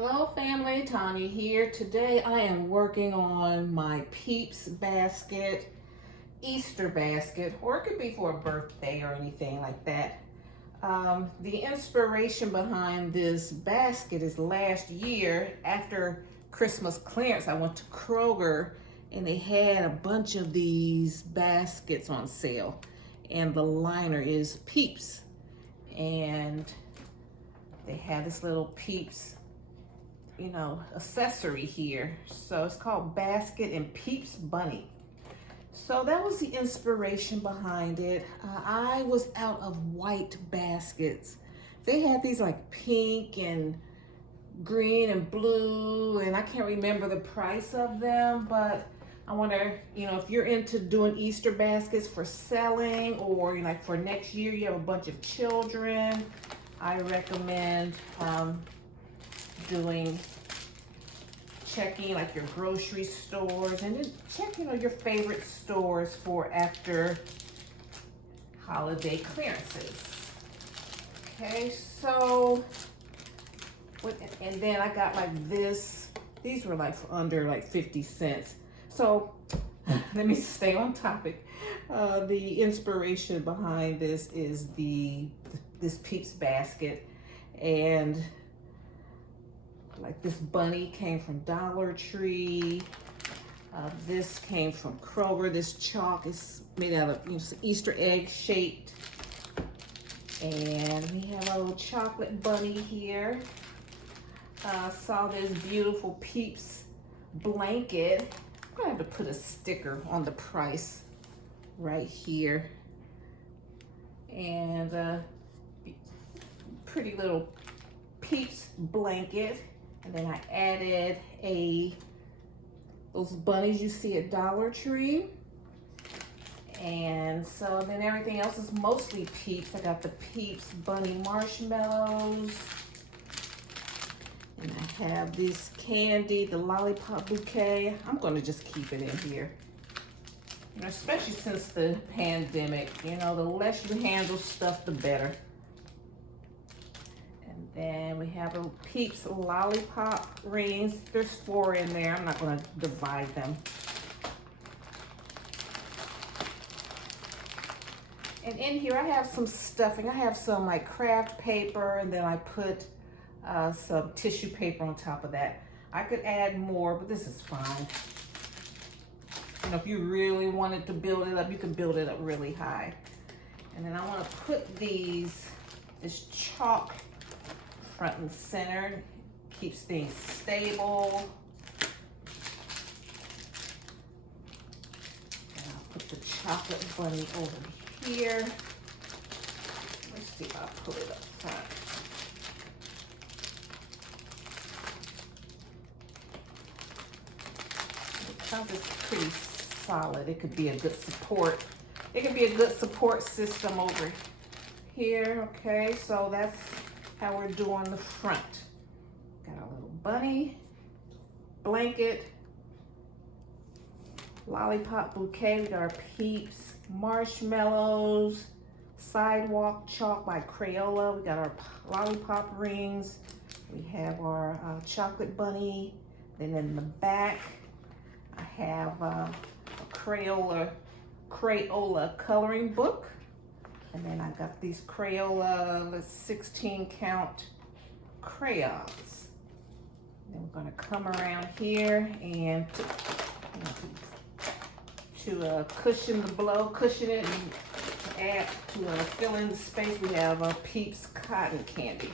Hello family, Tanya here. Today I am working on my Peeps basket, Easter basket, or it could be for a birthday or anything like that. The inspiration behind this basket is last year after Christmas clearance, I went to Kroger and they had a bunch of these baskets on sale. And the liner is Peeps. And they have this little Peeps accessory here. So it's called Basket and Peeps Bunny. So that was the inspiration behind it. I was out of white baskets. They had these like pink and green and blue, and I can't remember the price of them, but I wonder, if you're into doing Easter baskets for selling, or like for next year, you have a bunch of children, I recommend checking like your grocery stores and then check your favorite stores for after holiday clearances. Okay, so and then I got like this. These were like under like 50 cents. So let me stay on topic. The inspiration behind this is this Peeps basket, and like this bunny came from Dollar Tree. This came from Kroger. This chalk is made out of Easter egg shaped. And we have a little chocolate bunny here. Saw this beautiful Peeps blanket. I'm gonna have to put a sticker on the price right here. And pretty little Peeps blanket. And then I added those bunnies you see at Dollar Tree. And so then everything else is mostly Peeps. I got the Peeps bunny marshmallows. And I have this candy, the lollipop bouquet. I'm gonna just keep it in here. Especially since the pandemic, the less you handle stuff, the better. Then we have a Peeps lollipop rings. There's 4 in there. I'm not going to divide them. And in here I have some stuffing. I have some like craft paper, and then I put some tissue paper on top of that. I could add more, but this is fine. If you really wanted to build it up, you can build it up really high. And then I want to put this chalk front and center, keeps things stable. And I'll put the chocolate bunny over here. Let's see if I put it up front. Because it's pretty solid, it could be a good support. It could be a good support system over here. Okay, so that's how we're doing the front. Got a little bunny, blanket, lollipop bouquet. We got our Peeps marshmallows, sidewalk chalk by Crayola. We got our lollipop rings. We have our chocolate bunny. Then in the back, I have a Crayola coloring book. And then I got these Crayola 16 count crayons. Then we're gonna come around here and to cushion the blow, cushion it, and to add to fill in the space, we have a Peeps cotton candy.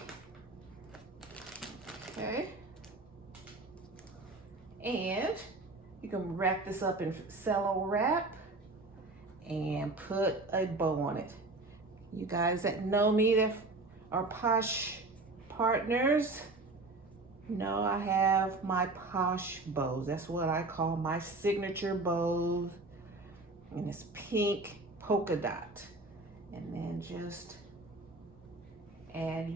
Okay. And you can wrap this up in cello wrap and put a bow on it. You guys that know me, that are posh partners, know I have my posh bows. That's what I call my signature bows. And it's pink polka dot. And then just add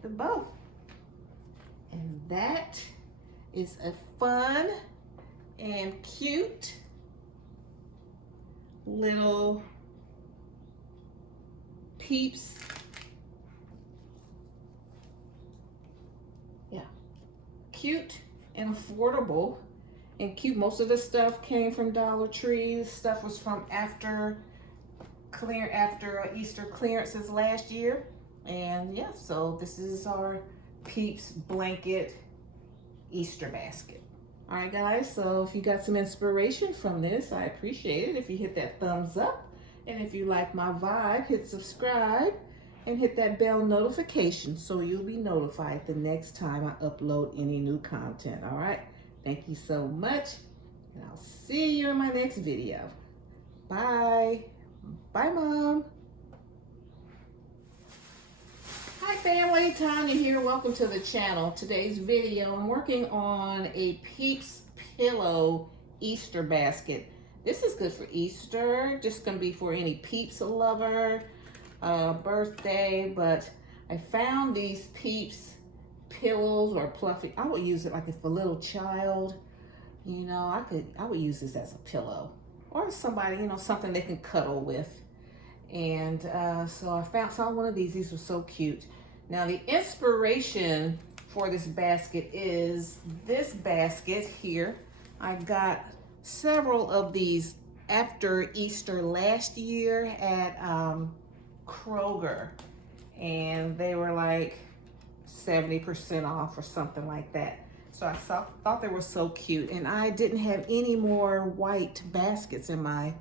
the bow. And that is a fun and cute little Peeps cute and affordable and cute. Most of the stuff came from Dollar Tree. This stuff was from after Easter clearances last year. And yeah, so this is our Peeps blanket Easter basket. All right, guys, so if you got some inspiration from this, I appreciate it if you hit that thumbs up. And if you like my vibe, hit subscribe and hit that bell notification so you'll be notified the next time I upload any new content. All right, thank you so much, and I'll see you in my next video. Bye. Bye, Mom. Hi family, Tanya here. Welcome to the channel. Today's video, I'm working on a Peeps pillow Easter basket. This is good for Easter, just gonna be for any Peeps lover, birthday, but I found these Peeps pillows or fluffy. I would use it like if a little child, you know, I would use this as a pillow or somebody, you know, something they can cuddle with. And so I saw one of these. These were so cute. Now the inspiration for this basket is this basket here. I got several of these after Easter last year at Kroger, and they were like 70% off or something like that. So I thought they were so cute, and I didn't have any more white baskets in my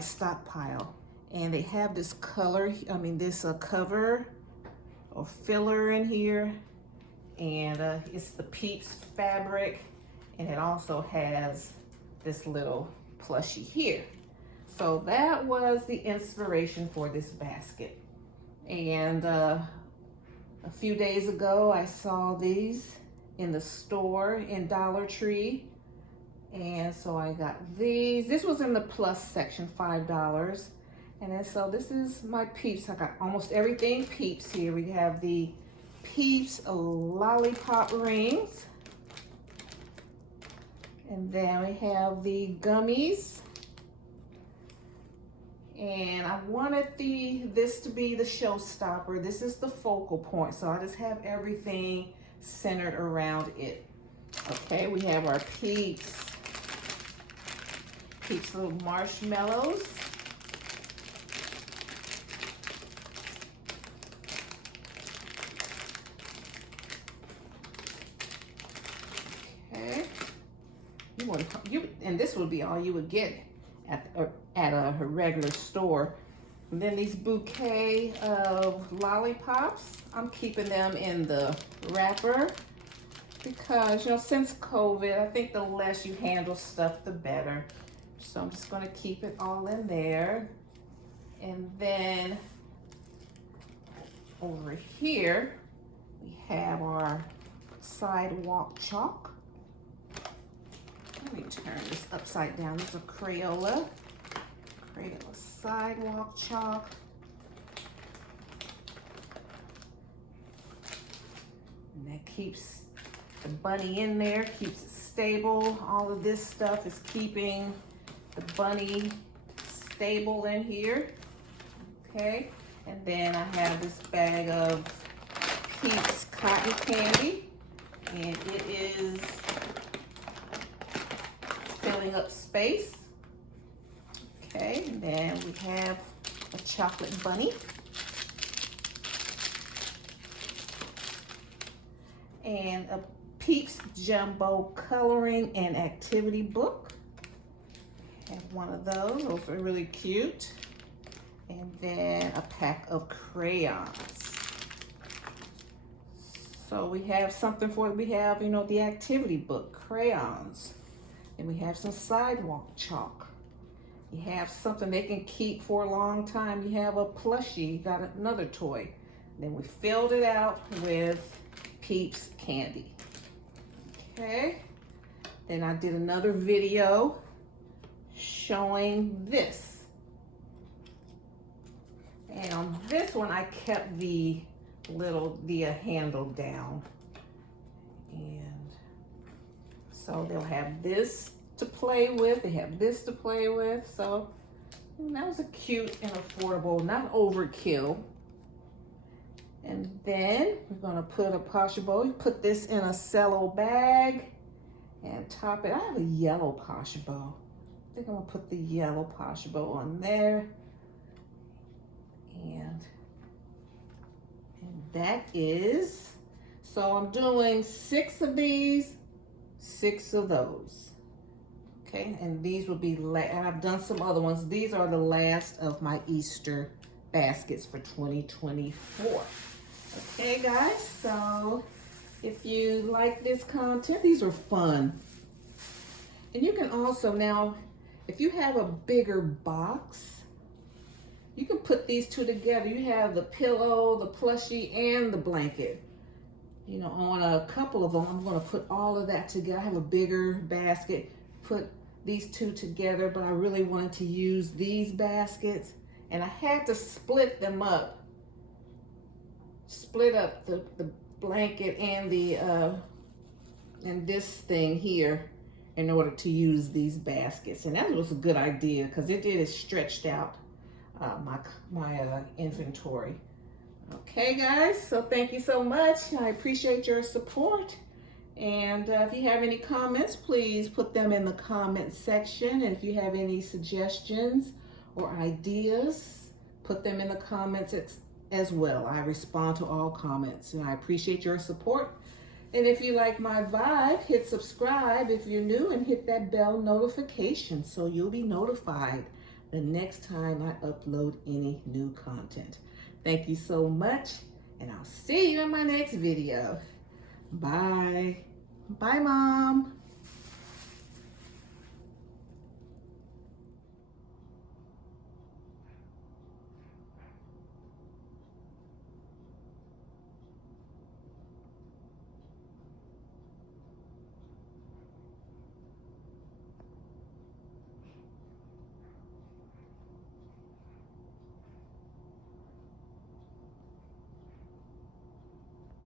stockpile. And they have this color, this cover or filler in here, and it's the Peeps fabric, and it also has this little plushie here. So that was the inspiration for this basket. And a few days ago, I saw these in the store in Dollar Tree, and so I got these. This was in the plus section, $5. And then so this is my Peeps. I got almost everything Peeps here. We have the Peeps lollipop rings. And then we have the gummies. And I wanted this to be the showstopper. This is the focal point. So I just have everything centered around it. Okay, we have our Peeps little marshmallows. And this would be all you would get at a regular store. And then these bouquet of lollipops, I'm keeping them in the wrapper because, you know, since COVID, I think the less you handle stuff, the better. So I'm just gonna keep it all in there. And then over here, we have our sidewalk chalk. Let me turn this upside down. This is a Crayola sidewalk chalk. And that keeps the bunny in there, keeps it stable. All of this stuff is keeping the bunny stable in here. Okay, and then I have this bag of Peeps cotton candy, and it is filling up space. Okay, and then we have a chocolate bunny. And a Peeps jumbo coloring and activity book. Have one of those. Those are really cute. And then a pack of crayons. So we have something for, we have, you know, the activity book, crayons. And we have some sidewalk chalk. You have something they can keep for a long time. You have a plushie, you got another toy. Then we filled it out with Peeps candy. Okay. Then I did another video showing this. And on this one, I kept the handle down. And so they'll have this to play with. They have this to play with. So that was a cute and affordable, not overkill. And then we're gonna put a fashionable. You put this in a cello bag and top it. I have a yellow fashionable. I think I'm gonna put the yellow fashionable on there. And that is, so I'm doing 6 of these, 6 of those. Okay, and these will be, and I've done some other ones. These are the last of my Easter baskets for 2024. Okay, guys, so if you like this content, these are fun. And you can also now, if you have a bigger box, you can put these two together. You have the pillow, the plushie, and the blanket. You know, on a couple of them, I'm gonna put all of that together. I have a bigger basket, put these two together, but I really wanted to use these baskets, and I had to split them up. Split up the blanket and the and this thing here in order to use these baskets. And that was a good idea because it stretched out my inventory. Okay, guys, so thank you so much. I appreciate your support. And if you have any comments, please put them in the comment section. And if you have any suggestions or ideas, put them in the comments as well. I respond to all comments, and I appreciate your support. And if you like my vibe, hit subscribe if you're new, and hit that bell notification so you'll be notified the next time I upload any new content. Thank you so much, and I'll see you in my next video. Bye. Bye, Mom.